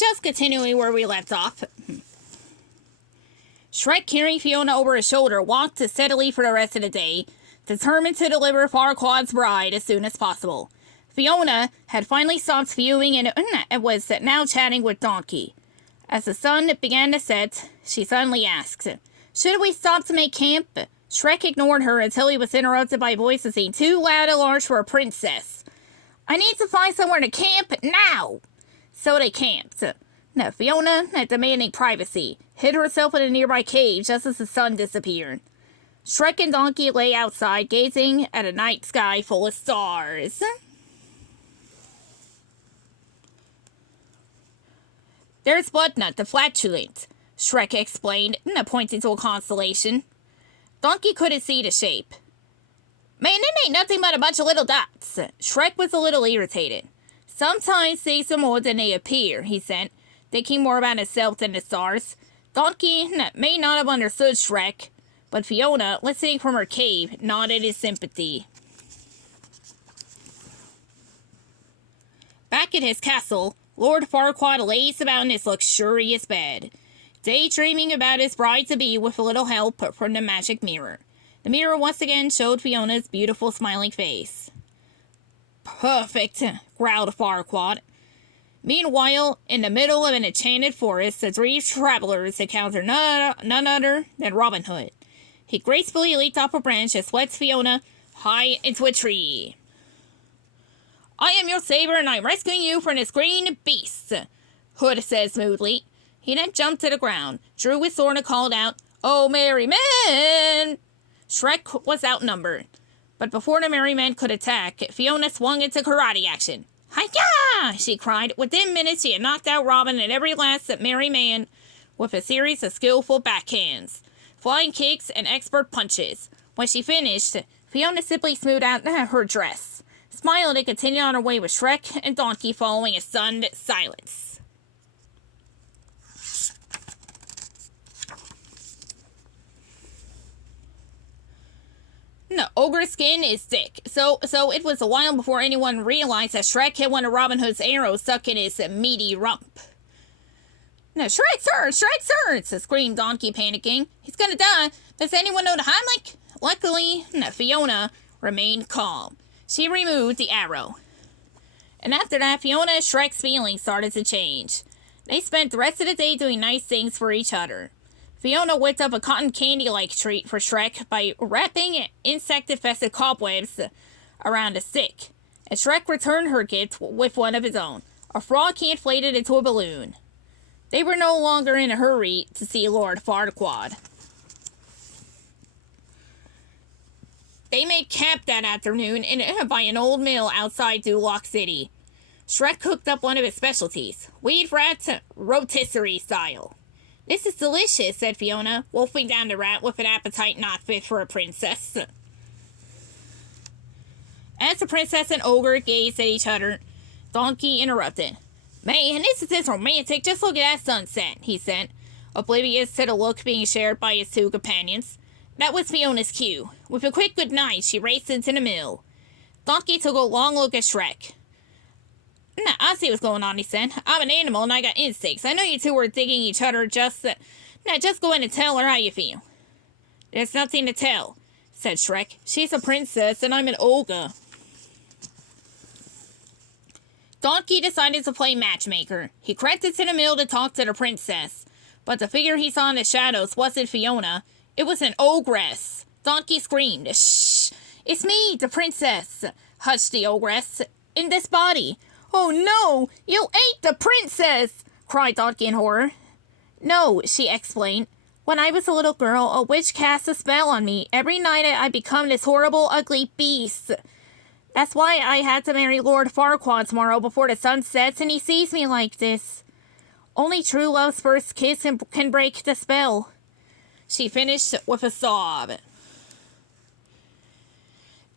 just continuing where we left off. Shrek, carrying Fiona over his shoulder, walked steadily for the rest of the day, determined to deliver Farquaad's bride as soon as possible. Fiona had finally stopped fuming and was now chatting with Donkey. As the sun began to set, she suddenly asked, "Should we stop to make camp?" Shrek ignored her until he was interrupted by voices saying, "Too loud and large for a princess. I need to find somewhere to camp now." So they camped. Now, Fiona, demanding privacy, hid herself in a nearby cave just as the sun disappeared. Shrek and Donkey lay outside, gazing at a night sky full of stars. "There's Budnut, the flatulent," Shrek explained, pointing to a constellation. Donkey couldn't see the shape. "Man, it ain't nothing but a bunch of little dots." Shrek was a little irritated. "Sometimes things are more than they appear," he said, thinking more about himself than the stars. Donkey may not have understood Shrek, but Fiona, listening from her cave, nodded in sympathy. Back at his castle, Lord Farquaad lays about in his luxurious bed, daydreaming about his bride-to-be with a little help from the magic mirror. The mirror once again showed Fiona's beautiful smiling face. "Perfect," growled Farquaad. Meanwhile, in the middle of an enchanted forest, the three travelers encountered none other than Robin Hood. He gracefully leaped off a branch and swept Fiona high into a tree. "I am your savior, and I am rescuing you from this green beast," Hood said smoothly. He then jumped to the ground, drew his sword, and called out, "Oh, merry men!" Shrek was outnumbered, but before the merry men could attack, Fiona swung into karate action. "Hi-ya!" she cried. Within minutes, she had knocked out Robin and every last merry man with a series of skillful backhands, flying kicks, and expert punches. When she finished, Fiona simply smoothed out her dress, smiled, and continued on her way with Shrek and Donkey following in stunned silence. No, ogre skin is thick, so it was a while before anyone realized that Shrek had one of Robin Hood's arrows stuck in his meaty rump. "No, Shrek's hurt!" screamed Donkey, panicking. "He's gonna die! Does anyone know the Heimlich?" Luckily, Fiona remained calm. She removed the arrow. And after that, Fiona and Shrek's feelings started to change. They spent the rest of the day doing nice things for each other. Fiona whipped up a cotton candy-like treat for Shrek by wrapping insect-infested cobwebs around a stick, and Shrek returned her gift with one of his own, a frog he inflated into a balloon. They were no longer in a hurry to see Lord Farquaad. They made camp that afternoon by an old mill outside Duloc City. Shrek cooked up one of his specialties, weed rat rotisserie style. "This is delicious," said Fiona, wolfing down the rat with an appetite not fit for a princess. As the princess and ogre gazed at each other, Donkey interrupted. "Man, this romantic. Just look at that sunset," he said, oblivious to the look being shared by his two companions. That was Fiona's cue. With a quick good night, she raced into the mill. Donkey took a long look at Shrek. "Nah, I see what's going on," he said. "I'm an animal and I got instincts. I know you two were digging each other just go in and tell her how you feel." "There's nothing to tell," said Shrek. "She's a princess and I'm an ogre." Donkey decided to play matchmaker. He crept into the mill to talk to the princess, but the figure he saw in the shadows wasn't Fiona. It was an ogress. Donkey screamed, "Shh! It's me, the princess!" hushed the ogress. "In this body." "Oh no! You ate the princess!" cried Donkey in horror. "No," she explained. "When I was a little girl, a witch cast a spell on me. Every night I become this horrible, ugly beast. That's why I had to marry Lord Farquaad tomorrow before the sun sets, and he sees me like this. Only true love's first kiss can break the spell." She finished with a sob.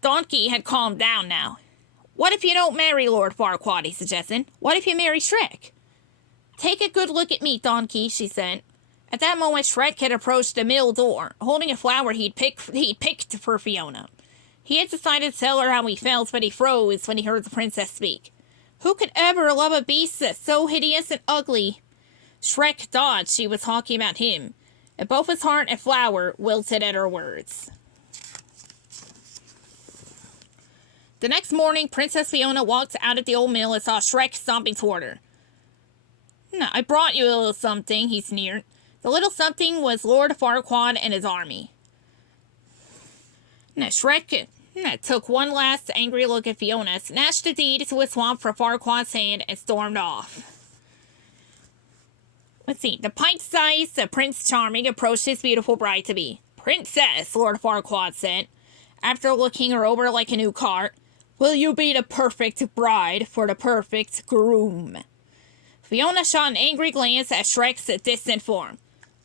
Donkey had calmed down now. "What if you don't marry Lord Farquaad?" he suggested. "What if you marry Shrek?" "Take a good look at me, Donkey," she said. At that moment, Shrek had approached the mill door, holding a flower he'd picked for Fiona. He had decided to tell her how he felt, but he froze when he heard the princess speak. Who could ever love a beast that's so hideous and ugly? Shrek thought she was talking about him, and both his heart and flower wilted at her words. The next morning, Princess Fiona walked out at the old mill and saw Shrek stomping toward her. I brought you a little something, he sneered. The little something was Lord Farquaad and his army. Shrek took one last angry look at Fiona, snatched the deed to a swamp from Farquaad's hand, and stormed off. Let's see. The pint-sized Prince Charming approached his beautiful bride-to-be. Princess, Lord Farquaad said, after looking her over like a new cart, will you be the perfect bride for the perfect groom? Fiona shot an angry glance at Shrek's distant form.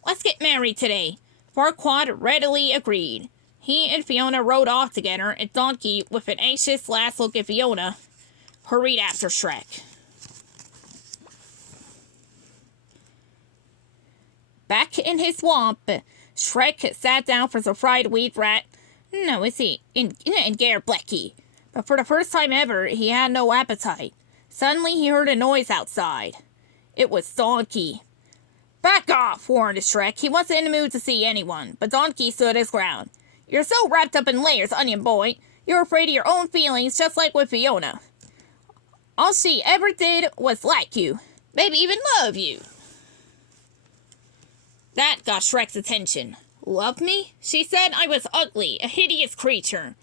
Let's get married today. Farquaad readily agreed. He and Fiona rode off together, and Donkey, with an anxious last look at Fiona, hurried after Shrek. Back in his swamp, Shrek sat down for some fried wheat rat. In Gare Blecky. But for the first time ever, he had no appetite. Suddenly, he heard a noise outside. It was Donkey. Back off, warned Shrek. He wasn't in the mood to see anyone, but Donkey stood his ground. You're so wrapped up in layers, onion boy. You're afraid of your own feelings, just like with Fiona. All she ever did was like you. Maybe even love you. That got Shrek's attention. Love me? She said I was ugly, a hideous creature.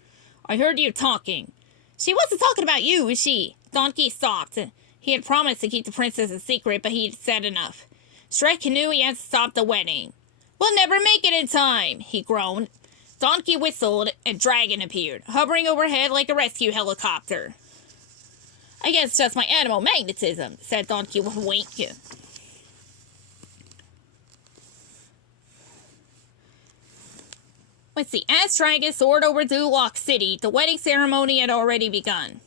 I heard you talking. She wasn't talking about you, was she? Donkey stopped. He had promised to keep the princess a secret, but he'd said enough. Shrek knew he had to stop the wedding. We'll never make it in time, he groaned. Donkey whistled, and Dragon appeared, hovering overhead like a rescue helicopter. I guess it's just my animal magnetism, said Donkey with a wink. Let's see. As Dragon soared over Duloc City, the wedding ceremony had already begun.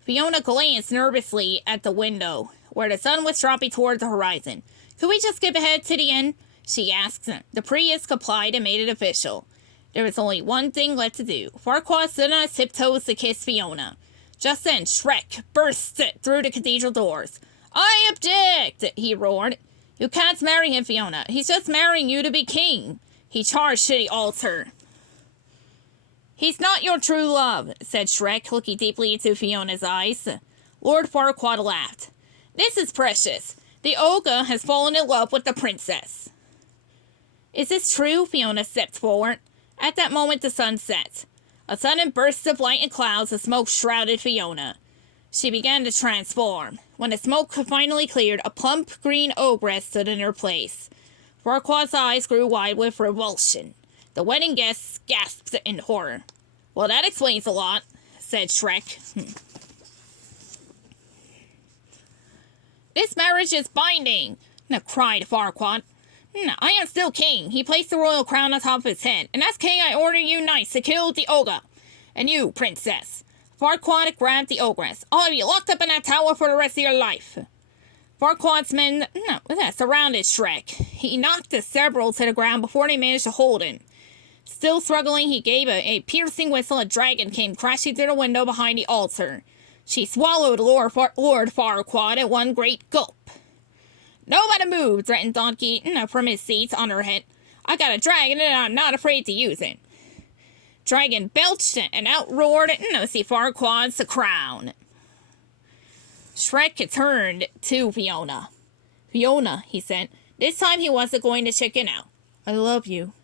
Fiona glanced nervously at the window, where the sun was dropping toward the horizon. Could we just skip ahead to the end? She asked. The priest complied and made it official. There was only one thing left to do. Farquaad stood on his tiptoes to kiss Fiona. Just then, Shrek burst through the cathedral doors. I object, he roared. You can't marry him, Fiona. He's just marrying you to be king. He charged to the altar. He's not your true love, said Shrek, looking deeply into Fiona's eyes. Lord Farquaad laughed. This is precious. The ogre has fallen in love with the princess. Is this true? Fiona stepped forward. At that moment, the sun set. A sudden burst of light and clouds of smoke shrouded Fiona. She began to transform. When the smoke finally cleared, a plump green ogress stood in her place. Farquaad's eyes grew wide with revulsion. The wedding guests gasped in horror. Well, that explains a lot, said Shrek. This marriage is binding, cried Farquaad. I am still king. He placed the royal crown on top of his head. And as king, I order you knights to kill the ogre. And you, princess. Farquaad grabbed the ogress. I'll have you locked up in that tower for the rest of your life. Farquaad's men surrounded Shrek. He knocked several to the ground before they managed to hold him. Still struggling, he gave a piercing whistle. A dragon came crashing through the window behind the altar. She swallowed Lord Farquaad at one great gulp. Nobody move, threatened Donkey from his seat on her head. I got a dragon and I'm not afraid to use it. Dragon belched and outroared Farquaad's crown. Shrek turned to Fiona. Fiona, he said. This time he wasn't going to chicken out. I love you.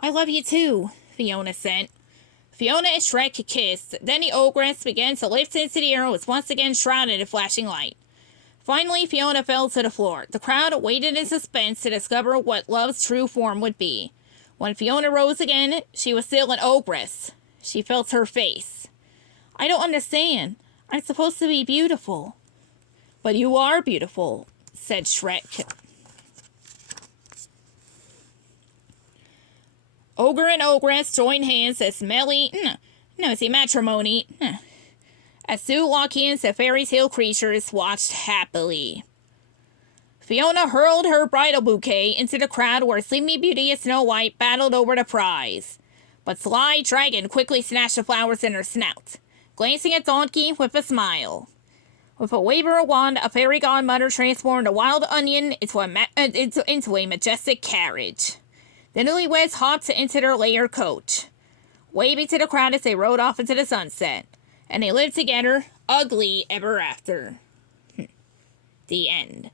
I love you too, Fiona said. Fiona and Shrek kissed. Then the ogress began to lift into the air and was once again shrouded in flashing light. Finally, Fiona fell to the floor. The crowd waited in suspense to discover what love's true form would be. When Fiona rose again, she was still an ogress. She felt her face. I don't understand. I'm supposed to be beautiful. But you are beautiful, said Shrek. Ogre and ogress joined hands as matrimony. As two Lockians, the fairy tale creatures, watched happily. Fiona hurled her bridal bouquet into the crowd where Sleeping Beauty and Snow White battled over the prize. But Sly Dragon quickly snatched the flowers in her snout, glancing at Donkey with a smile. With a wave of a wand, a fairy godmother transformed a wild onion into a majestic carriage. The newlyweds hopped into their layer coach, waving to the crowd as they rode off into the sunset. And they lived together, ugly ever after. The end.